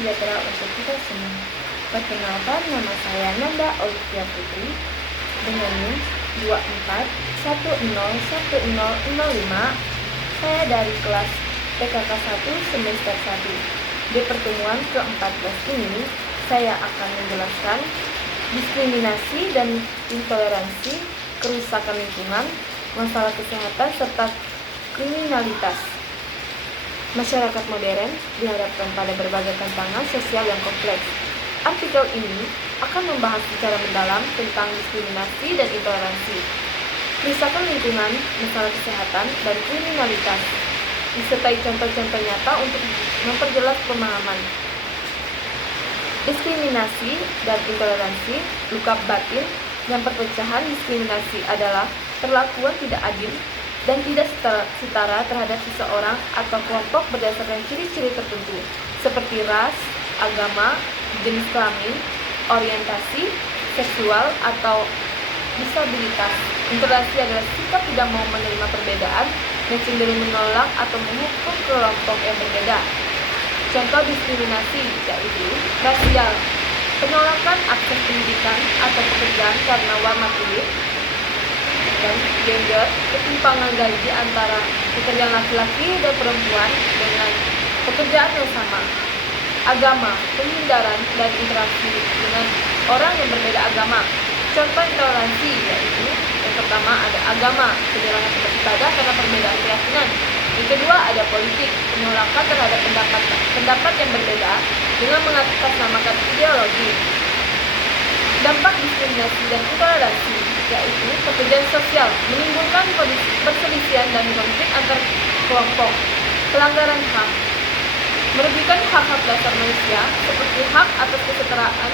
sejahtera untuk kita semua. Perkenalkan, nama saya Nanda Olivia Putri dengan NIM 24101005. Saya dari kelas PKK 1 semester 1. Di pertemuan ke-14 ini, saya akan menjelaskan diskriminasi dan intoleransi, kerusakan lingkungan, masalah kesehatan, serta kriminalitas. Masyarakat modern dihadapkan pada berbagai tantangan sosial yang kompleks. Artikel ini akan membahas secara mendalam tentang diskriminasi dan intoleransi, kerusakan lingkungan, masalah kesehatan, dan kriminalitas, disertai contoh-contoh nyata untuk memperjelas pemahaman. Diskriminasi dan intoleransi, luka batin, dan perpecahan. Diskriminasi adalah perlakuan tidak adil dan tidak setara terhadap seseorang atau kelompok berdasarkan ciri-ciri tertentu, seperti ras, agama, jenis kelamin, orientasi seksual, atau disabilitas. Intoleransi adalah sikap tidak mau menerima perbedaan dan cenderung menolak atau menghukum kelompok yang berbeda. Contoh diskriminasi yaitu rasial, penolakan akses pendidikan atau pekerjaan karena warna kulit, dan gender, ketimpangan gaji antara pekerjaan laki-laki dan perempuan dengan pekerjaan yang sama. Agama, penghindaran dan interaksi dengan orang yang berbeda agama. Contoh intoleransi yaitu yang pertama ada agama, penyerangan tempat ibadah karena perbedaan keyakinan. Yang kedua ada politik, penolakan terhadap pendapat yang berbeda dengan mengatasnamakan ideologi. Dampak diskriminasi dan intoleransi yaitu pekerjaan sosial, menimbulkan perselisihan dan konflik antar kelompok. Pelanggaran hak, merugikan hak-hak dasar manusia seperti hak atas kesetaraan,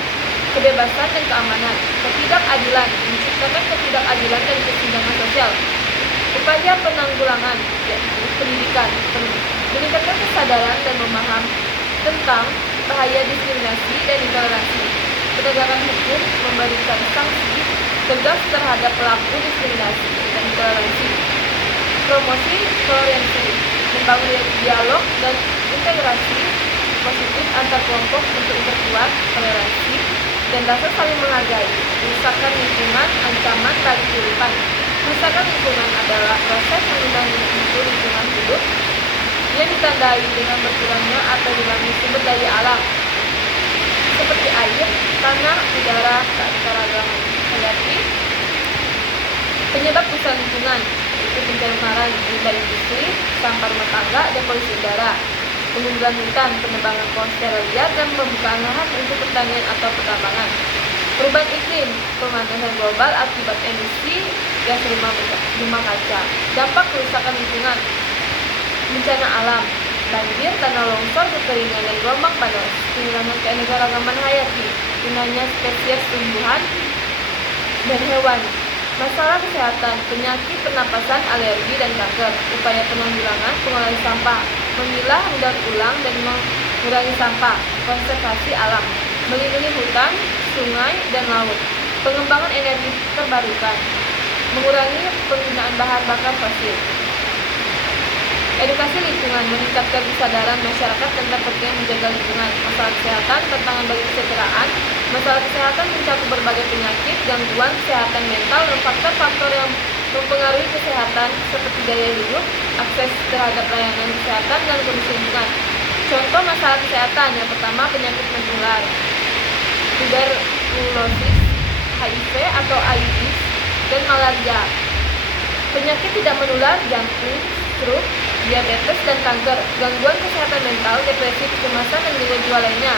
kebebasan dan keamanan. Ketidakadilan, menciptakan ketidakadilan dan kesenjangan sosial. Upaya penanggulangan yaitu pendidikan, meningkatkan kesadaran dan memaham tentang bahaya diskriminasi dan intoleransi. Penegakan hukum, memberikan sanksi tegas terhadap pelaku diskriminasi dan intoleransi. Promosi toleransi, membangun dialog dan integrasi positif antar kelompok untuk memperkuat toleransi dan rasa saling menghargai. Kerusakan lingkungan, ancaman bagi kehidupan. Kerusakan lingkungan adalah proses mengurangi mutu lingkungan hidup yang ditandai dengan berkurangnya atau hilangnya sumber daya alam seperti air, tanah, udara, keanekaragaman hayati. Penyebab kerusakan lingkungan yaitu pencemaran limbah industri, sampah rumah tangga, dan polusi udara. Pengunduran hutan, penebangan pohon liar, dan pembukaan lahan untuk pertanian atau pertambangan. Perubahan iklim, pemanasan global akibat emisi gas rumah kaca. Dampak kerusakan lingkungan, bencana alam, banjir, tanah longsor, kekeringan, dan gelombang panas. Kehilangan keanekaragaman hayati, punahnya spesies tumbuhan dan hewan. Masalah kesehatan, penyakit pernapasan, alergi, dan kanker. Upaya penanggulangan, pengolahan sampah, memilah, mendaur ulang, dan mengurangi sampah. Konservasi alam, melindungi hutan, sungai, dan laut. Pengembangan energi terbarukan, mengurangi penggunaan bahan bakar fosil. Edukasi lingkungan, meningkatkan kesadaran masyarakat tentang pentingnya menjaga lingkungan. Masalah kesehatan, tantangan bagi kesejahteraan. Masalah kesehatan mencakup berbagai penyakit, gangguan kesehatan mental, dan faktor-faktor yang mempengaruhi kesehatan seperti gaya hidup, akses terhadap layanan kesehatan, dan kondisi lingkungan. Contoh masalah kesehatan, yang pertama penyakit menular, tuberkulosis, HIV atau AIDS, dan malaria. Penyakit tidak menular, jantung, stroke, diabetes, dan kanker. Gangguan kesehatan mental, depresi, kecemasan, dan gangguan jiwa lainnya.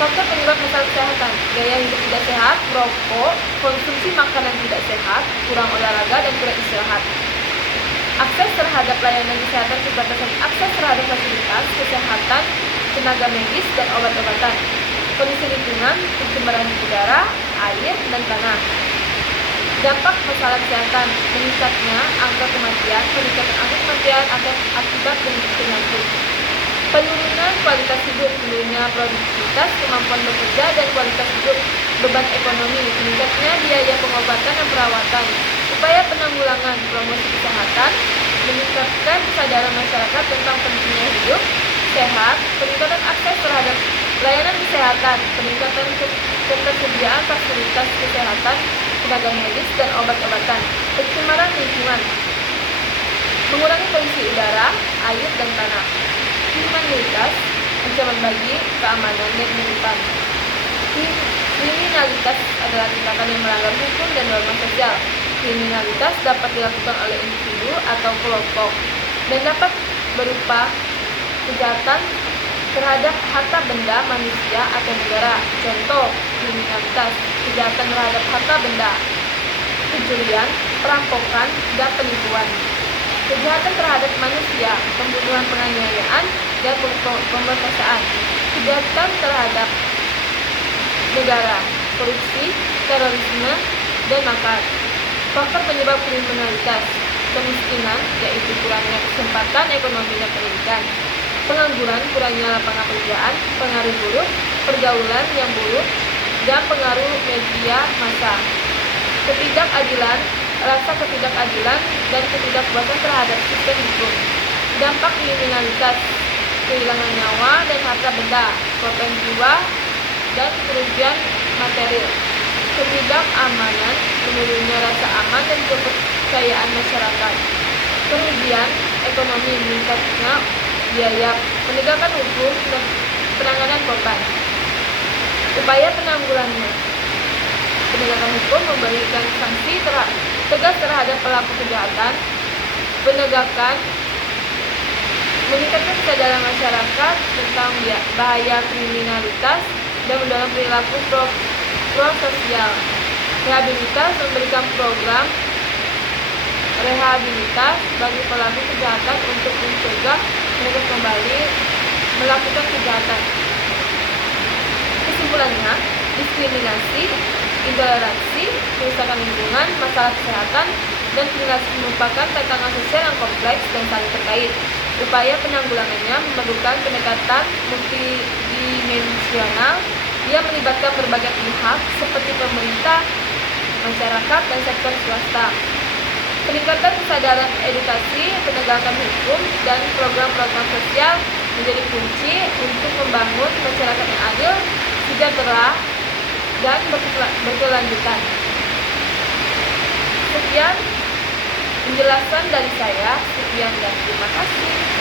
Faktor penyebab masalah kesehatan, gaya hidup tidak sehat, rokok, konsumsi makanan tidak sehat, kurang olahraga, dan kurang istirahat. Akses terhadap layanan kesehatan, keterbatasan akses terhadap fasilitas kesehatan, tenaga medis, dan obat-obatan. Kondisi lingkungan, pencemaran udara, air, dan tanah. Dampak masalah kesehatan, meningkatnya angka kematian, peningkatan angka kematian akibat penyakit. Penurunan kualitas hidup, menurunnya produktivitas, kemampuan bekerja, dan kualitas hidup. Beban ekonomi, meningkatnya biaya pengobatan dan perawatan. Upaya penanggulangan, promosi kesehatan, meningkatkan kesadaran masyarakat tentang pentingnya hidup sehat, peningkatan akses terhadap Layanan kesehatan, peningkatan ketersediaan fasilitas kesehatan, tenaga medis, dan obat-obatan. Pencemaran lingkungan, mengurangi polusi udara, air, dan tanah. Kriminalitas, ancaman bagi keamanan dan kehidupan. Kriminalitas adalah tindakan yang melanggar hukum dan norma sosial. Kriminalitas dapat dilakukan oleh individu atau kelompok dan dapat berupa kejahatan terhadap harta benda manusia atau negara. Contoh kriminalitas: kejahatan terhadap harta benda, pencurian, perampokan, dan penipuan. Kejahatan terhadap manusia, pembunuhan, penganiayaan, dan pemerkosaan. Kejahatan terhadap negara, korupsi, terorisme, dan makar. Faktor penyebab kriminalitas: kemiskinan, yaitu kurangnya kesempatan ekonomi dan pendidikan, pengangguran, kurangnya lapangan pekerjaan, pengaruh buruk, pergaulan yang buruk, dan pengaruh media massa. Ketidakadilan, rasa ketidakadilan, dan ketidakpuasan terhadap sistem hukum. Dampak kriminalitas: kehilangan nyawa dan harta benda, korban jiwa, dan kerugian material. Ketidakamanan, menurunnya rasa aman dan kepercayaan masyarakat. Kerugian ekonomi, meningkatnya biaya penegakan hukum dan penanganan korban. Upaya penanggulangan: penegakan hukum, memberikan sanksi tegas terhadap pelaku kejahatan. Penegakan, meningkatkan kesadaran masyarakat tentang bahaya kriminalitas dan mendorong perilaku prososial. Rehabilitas, memberikan program rehabilitas bagi pelaku kejahatan untuk mencegah mereka kembali melakukan kejahatan. Kesimpulannya, diskriminasi, intoleransi, kerusakan lingkungan, masalah kesehatan, dan kriminalitas merupakan tantangan sosial yang kompleks dan saling terkait. Upaya penanggulangannya memerlukan pendekatan multidimensional yang melibatkan berbagai pihak seperti pemerintah, masyarakat, dan sektor swasta. Peningkatan kesadaran edukasi, penegakan hukum, dan program-program sosial menjadi kunci untuk membangun masyarakat yang adil, sejahtera, dan berkelanjutan. Sekian penjelasan dari saya. Sekian dan terima kasih.